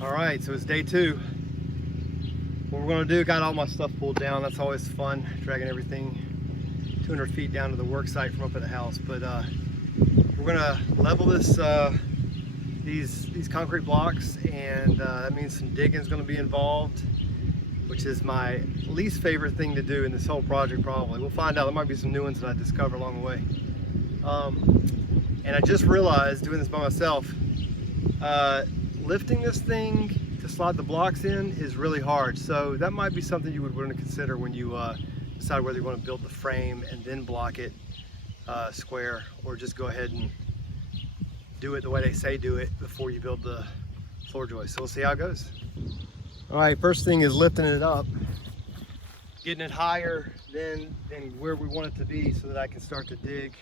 All right, so it's day 2. What we're gonna do, got all my stuff pulled down. That's always fun, dragging everything 200 feet down to the work site from up at the house. But we're gonna level this, these concrete blocks, and that means some digging is gonna be involved, which is my least favorite thing to do in this whole project probably. We'll find out. There might be some new ones that I discover along the way. And I just realized doing this by myself, lifting this thing to slide the blocks in is really hard. So that might be something you would want to consider when you decide whether you want to build the frame and then block it square, or just go ahead and do it the way they say do it before you build the floor joist. So we'll see how it goes. All right, first thing is lifting it up, getting it higher than where we want it to be so that I can start to dig,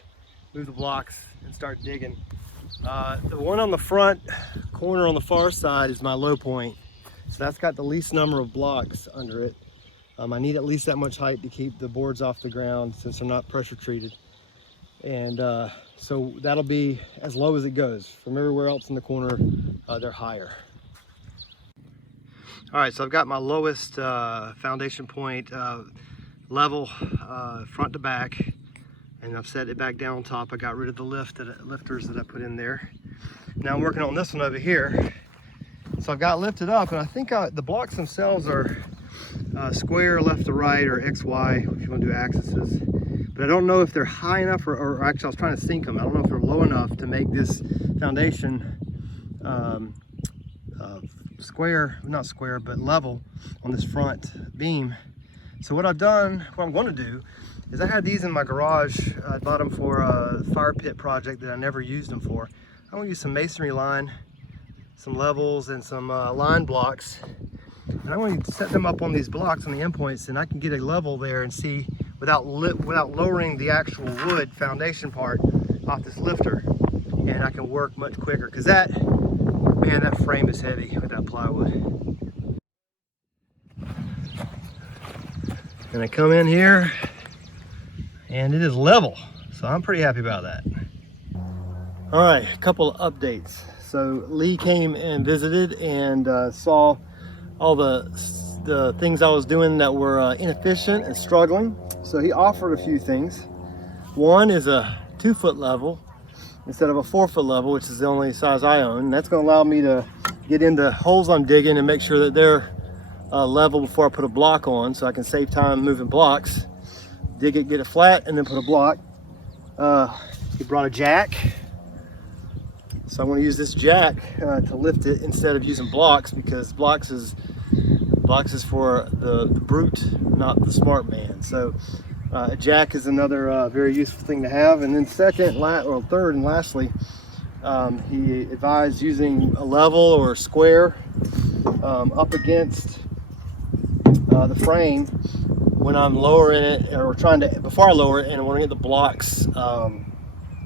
move the blocks and start digging. The one on the front corner on the far side is my low point. So that's got the least number of blocks under it. I need at least that much height to keep the boards off the ground since they're not pressure treated. And so that'll be as low as it goes. From everywhere else in the corner, they're higher. All right, so I've got my lowest foundation point level front to back, and I've set it back down on top. I got rid of the lifters that I put in there. Now I'm working on this one over here. So I've got lifted up, and I think the blocks themselves are square left to right, or XY if you want to do axes. But I don't know if they're high enough, or actually I was trying to sink them. I don't know if they're low enough to make this foundation square, not square, but level on this front beam. So what I'm going to do is I had these in my garage. I bought them for a fire pit project that I never used them for. I'm gonna use some masonry line, some levels, and some line blocks. And I want to set them up on these blocks on the endpoints, and I can get a level there and see without lowering the actual wood foundation part off this lifter. And I can work much quicker, because that frame is heavy with that plywood. And I come in here and it is level, so I'm pretty happy about that. All right, a couple of updates. So Lee came and visited and saw all the things I was doing that were inefficient and struggling. So he offered a few things. One is a 2-foot level instead of a 4-foot level, which is the only size I own. And that's going to allow me to get into holes I'm digging and make sure that they're level before I put a block on, so I can save time moving blocks. Dig it, get it flat, and then put a block. He brought a jack, so I want to use this jack to lift it instead of using blocks, because blocks is for the brute, not the smart man. So a jack is another very useful thing to have. And then third and lastly, he advised using a level or a square up against the frame when I'm lowering it, or before I lower it, and I want to get the blocks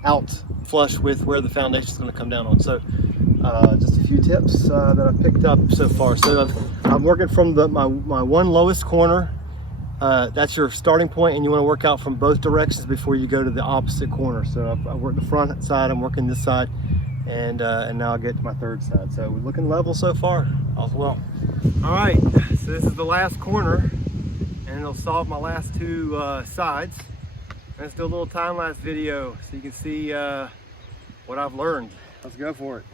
out flush with where the foundation is going to come down on. So just a few tips that I've picked up so far. So I'm working from my one lowest corner. That's your starting point, and you want to work out from both directions before you go to the opposite corner. So I work the front side, I'm working this side, and now I'll get to my third side. So we're looking level so far, all well. All right, so this is the last corner, and it'll solve my last 2 sides. Let's do a little time-lapse video so you can see what I've learned. Let's go for it.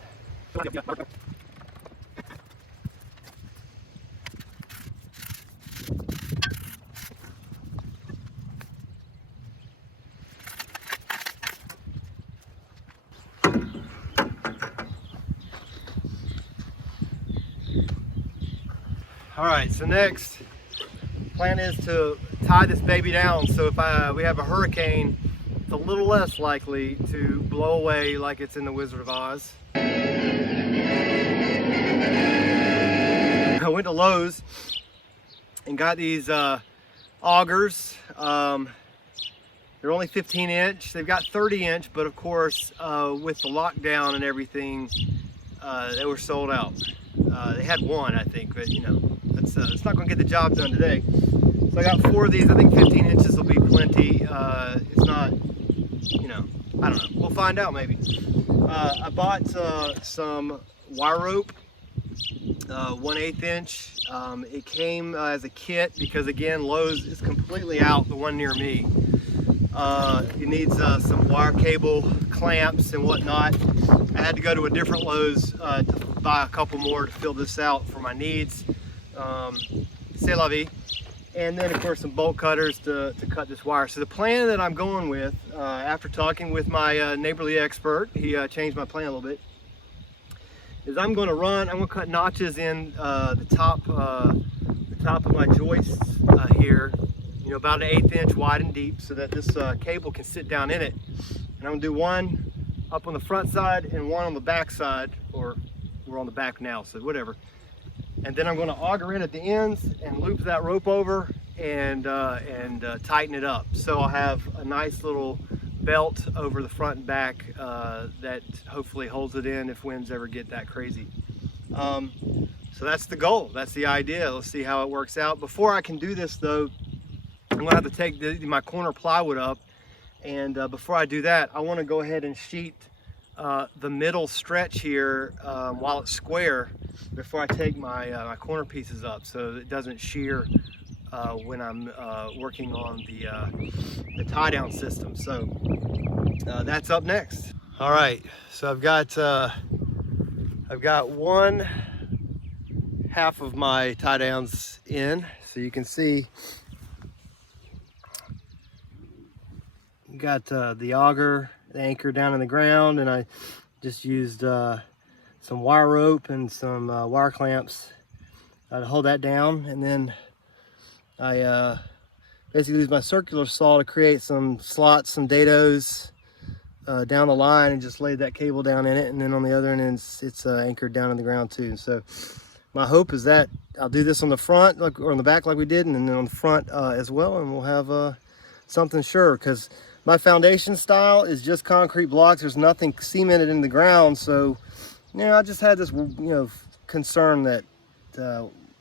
All right, so next plan is to tie this baby down, so if we have a hurricane, it's a little less likely to blow away like it's in the Wizard of Oz. I went to Lowe's and got these augers. They're only 15-inch. They've got 30-inch, but of course with the lockdown and everything, they were sold out. They had one, I think, but you know, it's not going to get the job done today. So I got 4 of these. I think 15 inches will be plenty. It's not, you know, I don't know. We'll find out maybe. I bought some wire rope 1/8 inch. It came as a kit because again, Lowe's is completely out, the one near me. It needs some wire cable clamps and whatnot. I had to go to a different Lowe's to buy a couple more to fill this out for my needs. C'est la vie. And then of course some bolt cutters to cut this wire. So the plan that I'm going with, after talking with my neighborly expert, he changed my plan a little bit, is I'm going to cut notches in the top of my joists here, you know, about an 1/8 inch wide and deep, so that this cable can sit down in it. And I'm going to do one up on the front side and one on the back side, or we're on the back now, so whatever. And then I'm going to auger in at the ends and loop that rope over and tighten it up. So I'll have a nice little belt over the front and back that hopefully holds it in if winds ever get that crazy. So that's the goal, that's the idea. Let's see how it works out. Before I can do this though, I'm gonna have to take my corner plywood up, and before I do that, I want to go ahead and sheet the middle stretch here while it's square before I take my corner pieces up, so it doesn't shear when I'm working on the tie down system. So that's up next. All right, so I've got one half of my tie downs in, so you can see got the auger, the anchor down in the ground, and I just used some wire rope and some wire clamps to hold that down. And then I basically use my circular saw to create some slots, some dados down the line, and just laid that cable down in it. And then on the other end, it's anchored down in the ground too. So my hope is that I'll do this on the front or on the back like we did, and then on the front as well, and we'll have something sure, because my foundation style is just concrete blocks. There's nothing cemented in the ground. So, you know, I just had this, you know, concern that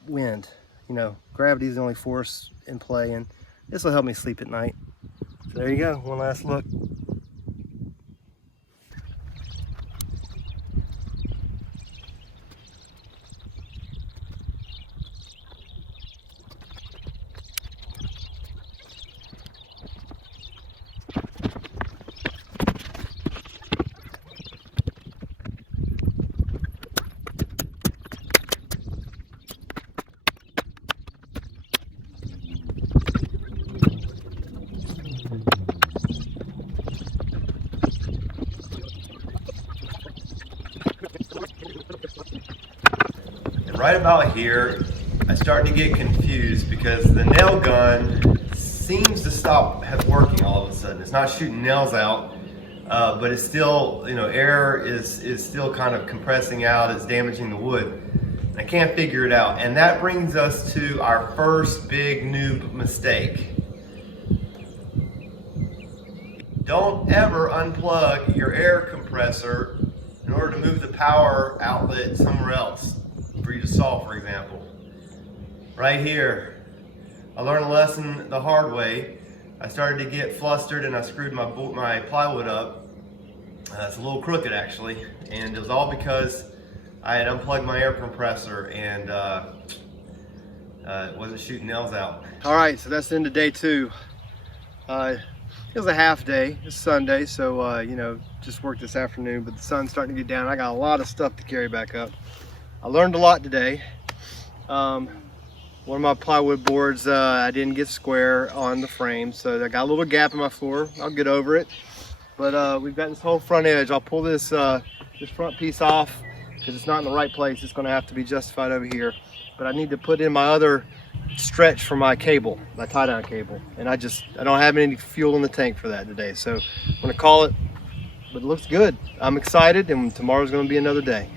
wind, you know, gravity is the only force in play, and this will help me sleep at night. So there you go, one last look. Right about here, I start to get confused because the nail gun seems to stop working all of a sudden. It's not shooting nails out, but it's still, you know, air is still kind of compressing out. It's damaging the wood. I can't figure it out. And that brings us to our first big noob mistake. Don't ever unplug your air compressor in order to move the power outlet somewhere else for you to saw, for example. Right here, I learned a lesson the hard way. I started to get flustered and I screwed my plywood up. It's a little crooked actually, and it was all because I had unplugged my air compressor and it wasn't shooting nails out. All right, so that's the end of day 2. It was a half day, it's Sunday, so you know, just worked this afternoon, but the sun's starting to get down. I got a lot of stuff to carry back up. I learned a lot today. One of my plywood boards, I didn't get square on the frame, so I got a little gap in my floor. I'll get over it. But we've got this whole front edge. I'll pull this front piece off because it's not in the right place. It's going to have to be justified over here. But I need to put in my other stretch for my cable, my tie-down cable, and I don't have any fuel in the tank for that today. So I'm going to call it, but it looks good. I'm excited, and tomorrow's going to be another day.